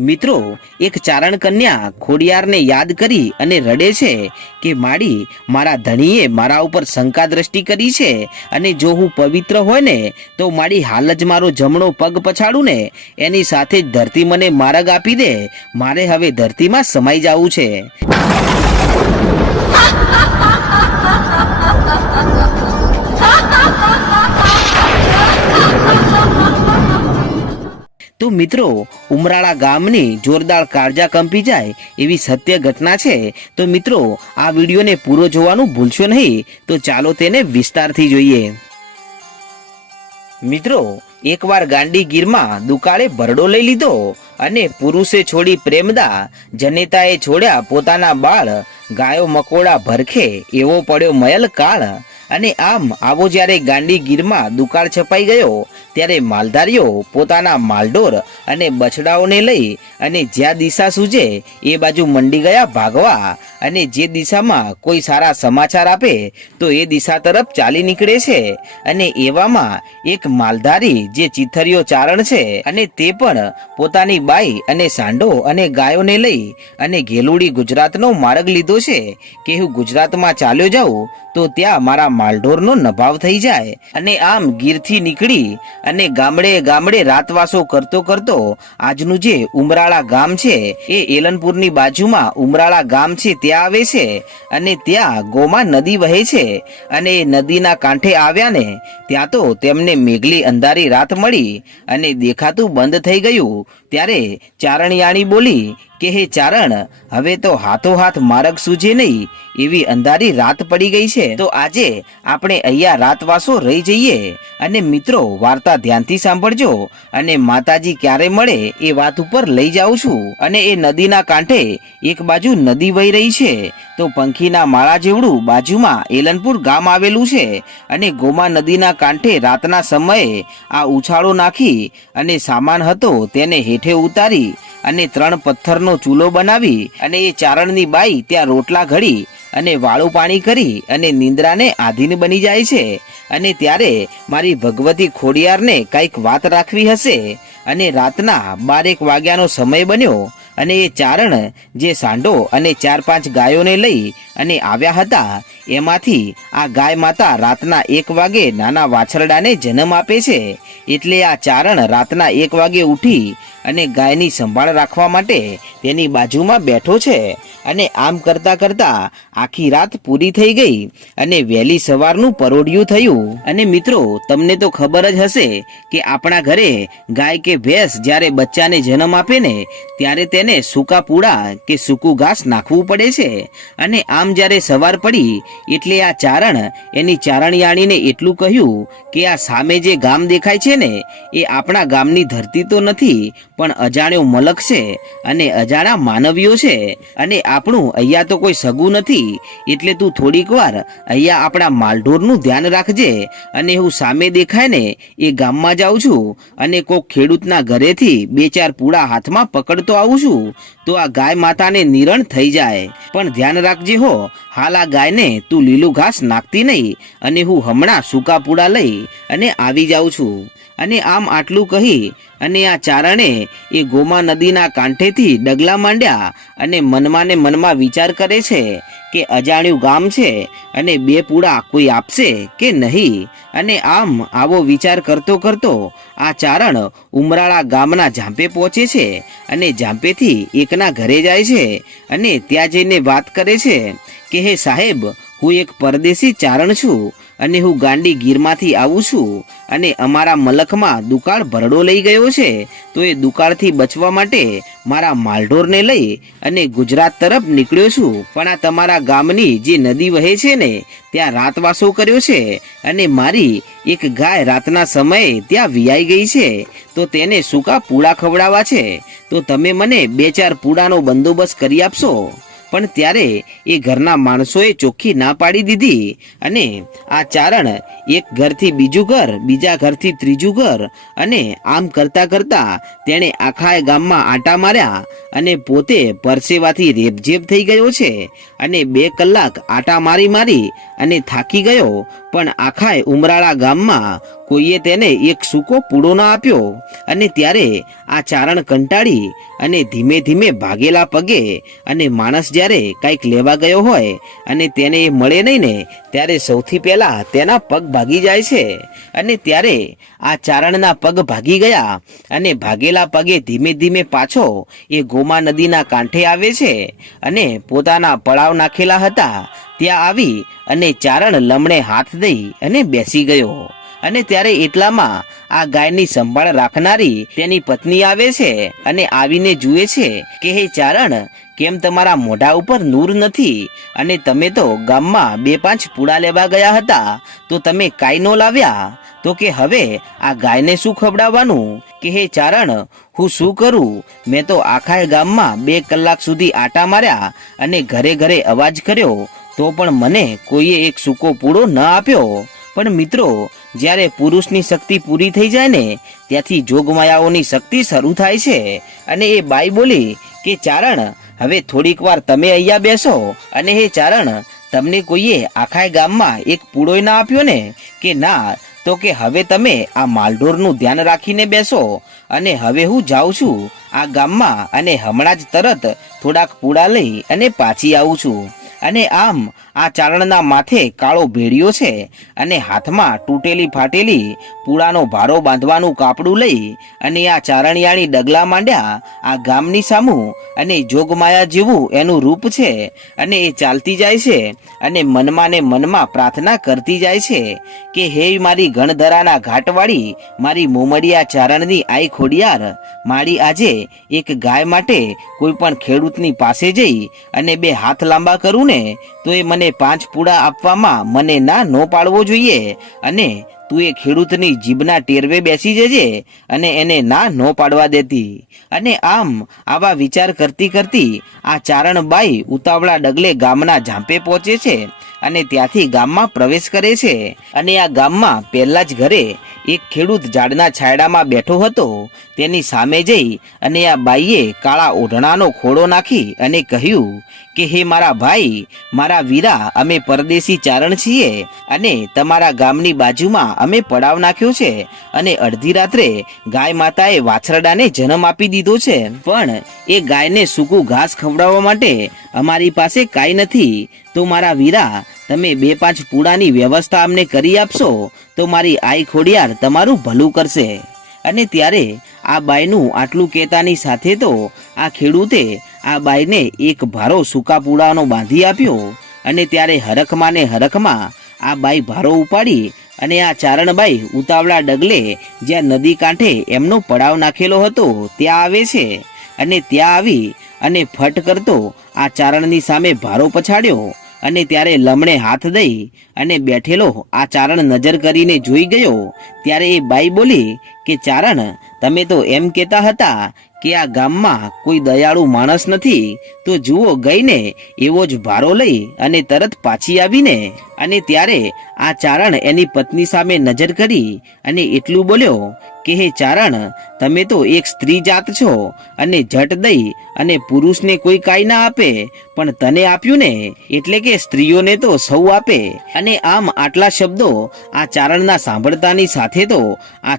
મિત્રો, એક ચારણ કન્યા ખોડિયારને યાદ કરી અને રડે છે કે, માડી, મારા ધણીએ મારા ઉપર શંકા દ્રષ્ટિ કરી છે અને જો હું પવિત્ર હોય ને, તો મારી હાલ જ મારો જમણો પગ પછાડું ને. એની સાથે જ ધરતી મને માર્ગ આપી દે. મારે હવે ધરતીમાં સમાઈ જવું છે. તો મિત્રો, ઉમરાળા ગામની જોરદાર કાળજા કંપી જાય એવી સત્ય ઘટના છે. તો મિત્રો, આ વિડીયોને પૂરો જોવાનું ભૂલશો નહીં. તો ચાલો તેને વિસ્તારથી જોઈએ. મિત્રો, એકવાર ગાંડી ગીરમાં દુકાળે ભરડો લઈ લીધો અને પુરુષે છોડી પ્રેમદા, જનેતાએ છોડ્યા પોતાના બાળ. ગાયો મકોડા ભરખે, એવો પડ્યો મયલ કાળ. અને આમ આવો જ્યારે ગાંડી ગીરમાં દુકાળ છપાઈ ગયો, ત્યારે માલધારીઓ પોતાના માલઢોર અને બછડાઓને લઈ અને જ્યાં દિશા સૂજે એ બાજુ મંડી ગયા ભાગવા અને જે દિશામાં કોઈ સારા સમાચાર આપે, તો એ દિશા તરફ ચાલી નીકળે છે. અને એવામાં એક માલધારી જે ચિથરીઓ ચારણ છે, અને તે પણ પોતાની બાઈ અને સાંડો અને ગાયોને લઈ અને ઘેલુડી ગુજરાતનો માર્ગ લીધો છે કે હું ગુજરાતમાં ચાલ્યો જાઉં, તો ત્યાં મારા માલઢોરનો નભાવ થઈ જાય. અને આમ ગીરથી નીકળી અને ગામડે ગામડે રાતવાસો કરતો કરતો આજનું જે ઉમરાળા ગામ છે, એ એલનપુરની બાજુમાં ઉમરાળા ગામ છે, ત્યાં આવે છે અને ત્યાં ગોમા નદી વહે છે. અને નદીના કાંઠે આવ્યા ને ત્યાં તો તેમને મેઘલી અંધારી રાત મળી અને દેખાતું બંધ થઈ ગયું. ત્યારે ચારણિયાણી બોલી કે હે ચારણ, હવે તો હાથો હાથ માર્ગ સૂજે નહીં, એવી અંધારી રાત પડી ગઈ છે. તો આજે આપણે અહીંયા રાતવાસો રહી જઈએ અને મિત્રો વાર્તા ધ્યાનથી સાંભળજો અને માતાજી ક્યારે મળે એ વાત ઉપર લઈ જાઉં છું. અને એ નદીના કાંઠે એક બાજુ નદી વહી રહી છે. તો પંખીના માળા જેવડું બાજુમાં એલનપુર ગામ આવેલું છે. અને ગોમા નદીના કાંઠે રાતના સમયે આ ઉછાળો નાખી અને સામાન હતો તેને હેઠે ઉતારી અને ત્રણ પથ્થરનો ચૂલો બનાવી અને એ ચારણની બાઈ ત્યાં રોટલા ઘડી અને વાળું પાણી કરી અને નિંદ્રાને આધીન બની જાય છે. અને ત્યારે મારી ભગવતી ખોડિયારને કંઈક વાત રાખવી હશે. અને રાતના બારેક વાગ્યાનો સમય બન્યો અને એ ચારણ જે સાંડો અને ચાર પાંચ ગાયોને લઈ અને આવ્યા હતા, એમાંથી આ ગાય માતા રાતના એક વાગે નાના વાછરડાને જન્મ આપે છે. એટલે આ ચારણ રાતના એક વાગે ઉઠી અને ગાયની સંભાળ રાખવા માટે તેની બાજુમાં બેઠો છે. અને આમ કરતા કરતા આખી રાત પૂરી થઈ ગઈ અને વહેલી સવારનું પરોડિયું થયું. અને મિત્રો, તમને તો ખબર જ હશે કે આપણા ઘરે ગાય કે ભેંસ જ્યારે બચ્ચાને જન્મ આપે ને, ત્યારે તેને સૂકા પૂડા કે સૂકું ઘાસ નાખવું પડે છે. અને આમ જ્યારે સવાર પડી, એટલે આ ચારણ એની ચારણિયાણીને એટલું કહ્યું કે આ સામે જે ગામ દેખાય છે ને, એ આપણા ગામની ધરતી તો નથી પણ અજાણ્યો મલક છે અને અજાણા માનવીઓ છે અને આપણું અહીંયા તો કોઈ સગું નથી. એટલે તું થોડીક વાર અહીંયા આપણા માલઢોરનું ધ્યાન રાખજે અને હું સામે દેખાય ને એ ગામમાં જાઉં છું અને કોઈક ખેડૂતના ઘરેથી બે ચાર પૂળા હાથમાં પકડતો આવું છું તો આ ગાય માતાને નિરણ થઈ જાય. પણ ધ્યાન રાખજે હો, હાલ આ ગાયને તું લીલું ઘાસ નાખતી નહીં અને હું હમણાં સૂકા પૂળા લઈ અને આવી જાઉં છું. અને આમ આટલું કહી અને આ ચારણે એ ગોમા નદીના કાંઠેથી ડગલા માંડ્યા અને મનમાંને મનમાં વિચાર કરે છે કે અજાણ્યું ગામ છે અને બે પૂડા કોઈ આપશે કે નહીં? અને આમ આવો વિચાર કરતો કરતો આ ચારણ ઉમરાળા ગામના ઝાંપે પહોંચે છે અને ઝાંપેથી એકના ઘરે જાય છે અને ત્યાં જઈને વાત કરે છે કે, હે સાહેબ, હું એક પરદેશી ચારણ છું અને હું ગાંડી ગીરમાંથી આવું છું અને અમારા મલકમાં દુકાળ ભરડો લઈ ગયો છે, તો એ દુકાળથી બચવા માટે મારા માલઢોરને લઈ અને ગુજરાત તરફ નીકળ્યો છું. પણ આ તમારા ગામની જે નદી વહે છે ને, ત્યાં રાતવાસો કર્યો છે અને મારી એક ગાય રાતના સમયે ત્યાં વિયાઈ ગઈ છે, તો તેને સૂકા પૂડા ખવડાવવા છે. તો તમે મને બે ચાર પૂડાનો બંદોબસ્ત કરી આપશો? પણ ત્યારે એ ઘરના માણસોએ ચોખ્ખી ના પાડી દીધી અને આ ચારણ એક ઘરથી બીજું ઘર, બીજા ઘરથી ત્રીજું ઘર અને આમ કરતા કરતા તેણે આખા ગામમાં આંટા માર્યા અને પોતે પરસેવાથી રેપઝેપ થઈ ગયો છે અને બે કલાક આંટા મારી મારી અને થાકી ગયો પણ આખાય ઉમરાળા ગામમાં કોઈએ તેને એક સૂકો પૂડો ન આપ્યો અને ત્યારે આ ચારણ કંટાળી અને ધીમે ધીમે ભાગેલા પગે અને માણસ જ્યારે કંઈક લેવા ગયો હોય અને તેને એ મળે નહીં ને, ત્યારે સૌથી પહેલાં તેના પગ ભાગી જાય છે અને ત્યારે આ ચારણના પગ ભાગી ગયા અને ભાગેલા પગે ધીમે ધીમે પાછો એ ગોમા નદીના કાંઠે આવે છે અને પોતાના પડાવ નાખેલા હતા ત્યાં આવી અને ચારણ લમણે હાથ દઈ અને બેસી ગયો. અને ત્યારે એટલામાં આ ગાયની સંભાળ રાખનારી તેની પત્ની આવે છે અને આવીને જુએ છે કે, હે ચારણ, કેમ તમારા મોઢા ઉપર નૂર નથી? અને તમે તો ગામમાં બે પાંચ પૂડા લેવા ગયા હતા, તો તમે કાંઈ નો લાવ્યા? તો કે, હવે આ ગાયને શું ખવડાવવાનું? કે, હે ચારણ, હું શું કરું? મેં તો આખા ગામમાં બે કલાક સુધી આટા માર્યા અને ઘરે ઘરે અવાજ કર્યો તો પણ મને કોઈએ એક સૂકો પૂડો ન આપ્યો. પણ મિત્રો, જ્યારે પુરુષની શક્તિ પૂરી થઈ જાય ને, ત્યાંથી જોગમાયાઓની શક્તિ શરૂ થાય છે. અને એ બાઈ બોલી કે, ચારણ, હવે થોડીક વાર તમે અહીંયા બેસો. અને હે ચારણ, તમને કોઈએ આખા ગામમાં એક પૂળોય ના આપ્યો ને? કે ના, તો કે હવે તમે આ માલઢોરનું ધ્યાન રાખીને બેસો. અને હવે હું જાઉં છું આ ગામમાં અને હમણાં જ તરત થોડાક પૂડા લઈ અને પાછી આવું છું. અને આમ આ ચારણના માથે કાળો ભેડિયો છે અને હાથમાં તૂટેલી ફાટેલી પૂળાનો ભારો બાંધવાનું કાપડું લઈ અને આ ચારણિયાણી ડગલા માંડ્યા આ ગામની સામું અને જોગમાયા જેવું એનું રૂપ છે અને એ ચાલતી જાય છે અને મનમાં ને મનમાં પ્રાર્થના કરતી જાય છે કે હે મારી ગણધરાના ઘાટવાળી, મારી મોમડિયા ચારણની આઈ ખોડિયાર, મારી આજે એક ગાય માટે કોઈ પણ ખેડૂતની પાસે જઈ અને બે હાથ લાંબા કરું ને તો એ મને પાંચ પૂડા આપવામાં મને ના નો પાડવો જોઈએ અને તું એ ખેડૂતની જીભના ટેરવે બેસી જજે અને એને ના નો પાડવા દેતી. અને આમ આવા વિચાર કરતી કરતી આ ચારણબાઈ ઉતાવળા ડગલે ગામના ઝાંપે પહોંચે છે. અને ત્યાંથી ગામમાં પ્રવેશ કરે છે. અને આ ગામમાં પહેલા જ ઘરે એક ખેડૂત ઝાડના છાયડામાં બેઠો હતો. તેની સામે જઈ અને આ બાઈએ કાળા ઓઢણાનો ખોડો નાખી અને કહ્યું કે, હે મારા ભાઈ, મારા વીરા, અમે પરદેશી ચારણ છીએ અને તમારા ગામની બાજુમાં અમે પડાવ નાખ્યો છે અને અડધી રાત્રે ગાય માતાએ વાછરડાને જન્મ આપી દીધો છે. પણ એ ગાયને સૂકું ઘાસ ખવડાવવા માટે અમારી પાસે કાંઈ નથી. તો મારા વીરા, તમે બે પાંચ પૂડાની વ્યવસ્થા અમને કરી આપશો, તો મારી આઈ ખોડિયાર તમારું ભલું કરશે. અને ત્યારે આ બાઈનું આટલું કહેતાની સાથે તો આ ખેડૂતે આ બાઈને એક ભારો સૂકા પૂડાનો બાંધી આપ્યો, અને ત્યારે હરખમાં ને હરખમાં આ બાઈ ભારો ઉપાડી અને આ ચારણબાઈ ઉતાવળા ડગલે જ્યાં નદી કાંઠે એમનો પડાવ નાખેલો હતો, ત્યાં આવે છે. અને ત્યાં આવી અને ફટ કરતો આ ચારણની સામે ભારો પછાડ્યો અને ત્યારે લમણે હાથ દઈ અને બેઠેલો આ ચારણ નજર કરીને જોઈ ગયો. ત્યારે એ બાઈ બોલી કે ચારણ, તમે તો એમ કહેતા હતા કે આ ગામમાં કોઈ દયાળુ માણસ નથી, તો જુઓ ગઈને એવો જ ભારો લઈ અને તરત પાછી આવીને અને ત્યારે આ ચારણ એની પત્ની સામે નજર કરી અને એટલું બોલ્યો કે, હે ચારણ, તમે તો એક સ્ત્રી જાત છો અને જટ દઈ અને પુરુષને કોઈ કાંઈ ના આપે, પણ તને આપ્યું ને એટલે કે સ્ત્રીઓને તો સૌ આપે. અને આમ આટલા શબ્દો આ ચારણના સાંભળતાની સાથે તો આ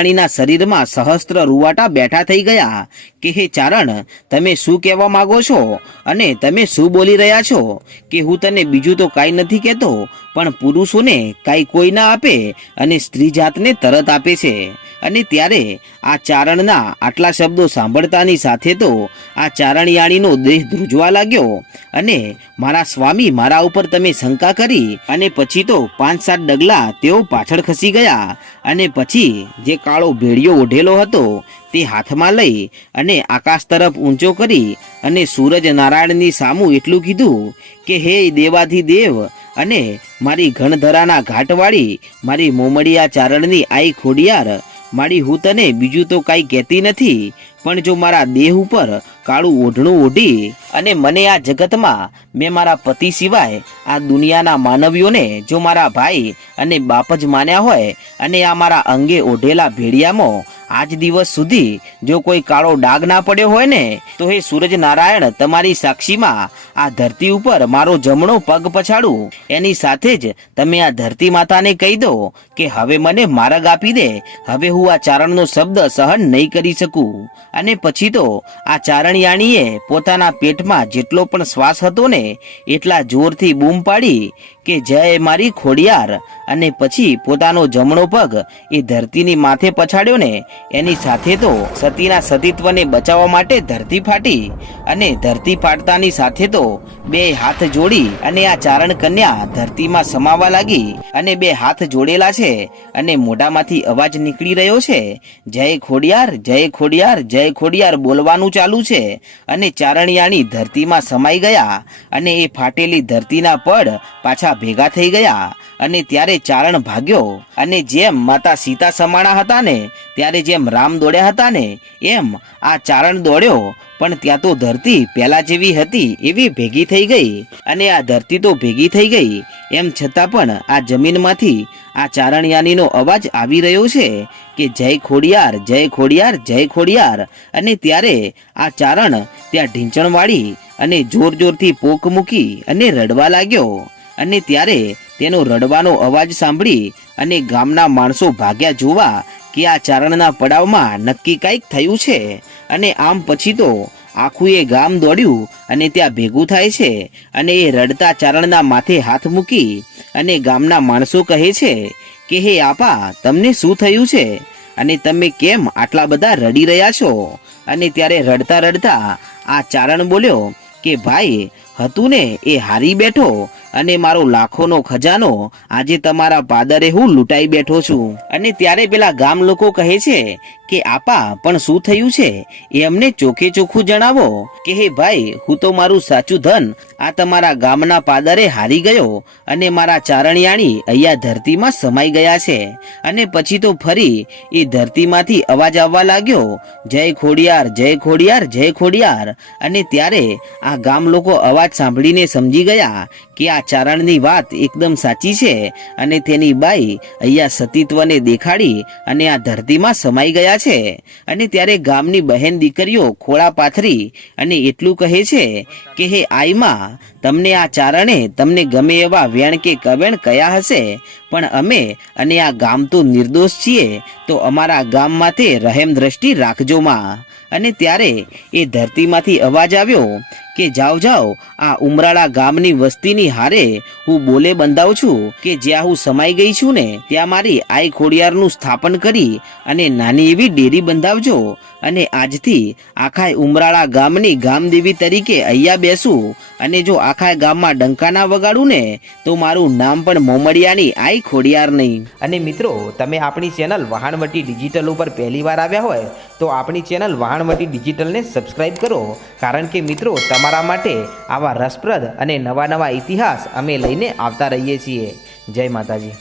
ચારણિયાણીના શરીરમાં સહસ્ત્ર રૂવાટા બેઠા થઈ ગયા. કે હે ચારણ, તમે શું કહેવા માગો છો? અને તમે શું બોલી રહ્યા છો? કે હું તને બીજું તો કાંઈ નથી કહેતો, પણ પુરુષોને કાંઈ કોઈ ના આપે અને સ્ત્રી જાતને તરત આપે છે. અને ત્યારે આ ચારણના આટલા શબ્દો સાંભળતાની સાથે તો આ ચારણિયાણીનો દેહ ધ્રુજવા લાગ્યો અને મારા સ્વામી મારા ઉપર તમે શંકા કરી અને પછી તો પાંચ સાત ડગલા તેઓ પાછળ ખસી ગયા અને પછી જે કાળો ભેડિયો ઓઢેલો હતો તે હાથમાં લઈ અને આકાશ તરફ ઊંચો કરી અને સૂરજ નારાયણની સામું એટલું કીધું કે, હે દેવાધિદેવ અને મારી ઘણધરાના ઘાટવાળી મારી મોમડિયા ચારણની આઈ ખોડિયાર મારી હું તને બીજું તો કાંઈ કહેતી નથી. પણ જો મારા દેહ ઉપર કાળું ઓઢણું ઓઢી અને મને આ જગતમાં મેં મારા પતિ સિવાય આ દુનિયાના માનવીઓને જો મારા ભાઈ અને બાપ જ માન્યા હોય અને આ મારા અંગે ઓઢેલા ભેડિયામાં આજ દિવસ સુધી જો કોઈ કાળો ડાઘ ના પડ્યો હોય ને, તો હે સૂરજ નારાયણ, તમારી સાક્ષીમાં આ ધરતી ઉપર મારો જમણો પગ પછાડું. એની સાથે જ તમે આ ધરતી માતાને કહી દો કે હવે મને માર્ગ આપી દે. હવે હું આ ચારણનો શબ્દ સહન નહીં કરી શકું. અને પછી તો આ ચારણિયાણીએ પોતાના પેટમાં જેટલો પણ શ્વાસ હતો ને, એટલા જોરથી બૂમ પાડી કે જય મારી ખોડિયાર. અને પછી પોતાનો જમણો પગ એ ધરતીની માથે પછાડ્યો ને એની સાથે તો સતીના સતીત્વને બચાવવા માટે ધરતી ફાટી. અને ધરતી ફાટતાની સાથે તો બે હાથ જોડી અને આ ચારણ કન્યા ધરતીમાં સમાવા લાગી. અને બે હાથ જોડેલા છે અને મોઢામાંથી અવાજ નીકળી રહ્યો છે, જય ખોડિયાર જય ખોડિયાર જય ખોડિયાર બોલવાનું ચાલુ છે. અને ચારણિયાણી ધરતીમાં સમાઈ ગયા અને એ ફાટેલી ધરતીના પડ પાછા ભેગા થઈ ગયા અને ત્યારે ચારણ ભાગ્યો અને જેમ માતા સીતા સમાણા હતા ને, ત્યારે જેમ રામ દોડ્યા હતા ને, એમ આ ચારણ દોડ્યો. પણ ત્યાં તો ધરતી પહેલા જેવી હતી એવી ભેગી થઈ ગઈ અને આ ધરતી તો ભેગી થઈ ગઈ. એમ છતાં પણ આ જમીનમાંથી આ ચારણયાનીનો અવાજ આવી રહ્યો છે કે જય ખોડિયાર જય ખોડિયાર જય ખોડિયાર. અને ત્યારે આ ચારણ ત્યાં ઢીંચણવાળી અને જોર જોરથી પોક મૂકી અને રડવા લાગ્યો. અને ત્યારે તેનો રડવાનો અવાજ સાંભળી અને ગામના માણસો ભાગ્યા જોવા કે આ ચારણના પડાવમાં નક્કી કંઈક થયું છે. અને આમ પછી તો આખું એ ગામ દોડ્યું અને ત્યાં ભેગું થાય છે અને એ રડતા ચારણના માથે હાથ મૂકી અને ગામના માણસો કહે છે કે, હે આપા, તમને શું થયું છે? અને તમે કેમ આટલા બધા રડી રહ્યા છો? અને ત્યારે રડતા રડતા આ ચારણ બોલ્યો કે, ભાઈ હતું ને એ હારી બેઠો અને મારો લાખોનો ખજાનો આજે તમારા પાદરે હું લૂંટાઈ બેઠો છું. અને ત્યારે પેલા ગામ લોકો કહે છે કે, આપા, પણ શું થયું છે? એ અમને ચોખે ચોખ્ખું જણાવો. કે, હે ભાઈ, હું તો મારું સાચું ધન આ તમારા ગામના પાદરે હારી ગયો અને મારા ચારણિયાણી અહીંયા ધરતીમાં સમાઈ ગયા છે. અને પછી તો ફરી એ ધરતીમાંથી અવાજ આવવા લાગ્યો, જય ખોડિયાર જય ખોડિયાર જય ખોડિયાર. અને ત્યારે આ ગામ લોકો અવાજ સાંભળીને સમજી ગયા કે આ ચારણની વાત એકદમ સાચી છે અને તેની બાઈ અહીંયા સતીત્વને દેખાડી અને આ ધરતીમાં સમાઈ ગયા છે. અને ત્યારે ગામની બહેન દીકરીઓ ખોળા પાથરી અને એટલું કહે છે કે, હે આઈમાં, તમને આ ચારણે તમને ગમે એવા વેણ કે કવેણ કયા હશે? પણ અમે અને આ ગામ તો નિર્દોષ છીએ, તો અમારા ગામ માથે રહેમ દ્રષ્ટિ રાખજો માં. અને ત્યારે એ ધરતીમાંથી અવાજ આવ્યો કે જાઓ જાઓ, આ ઉમરાળા ગામની વસ્તીની હારે હું બોલે બંધાવ છું કે જ્યાં હું સમાઈ ગઈ છું ને, ત્યાં મારી આઈ ખોડિયારનું સ્થાપન કરી અને નાની એવી ડેરી બંધાવજો. અને આજથી આખા ઉમરાળા ગામની ગામદેવી તરીકે અહીંયા બેસું અને જો આખા ગામમાં ડંકાના વગાડું ને, તો મારું નામ પણ મોમડિયાની આઈ ખોડિયાર નહીં. અને મિત્રો, તમે આપણી ચેનલ વહાણવટી ડિજિટલ ઉપર પહેલી વાર આવ્યા હોય, તો આપણી ચેનલ વહાણવટી ડિજિટલને સબસ્ક્રાઈબ કરો, કારણ કે મિત્રો, તમારા માટે આવા રસપ્રદ અને નવા નવા ઇતિહાસ અમે લઈને આવતા રહીએ છીએ. જય માતાજી.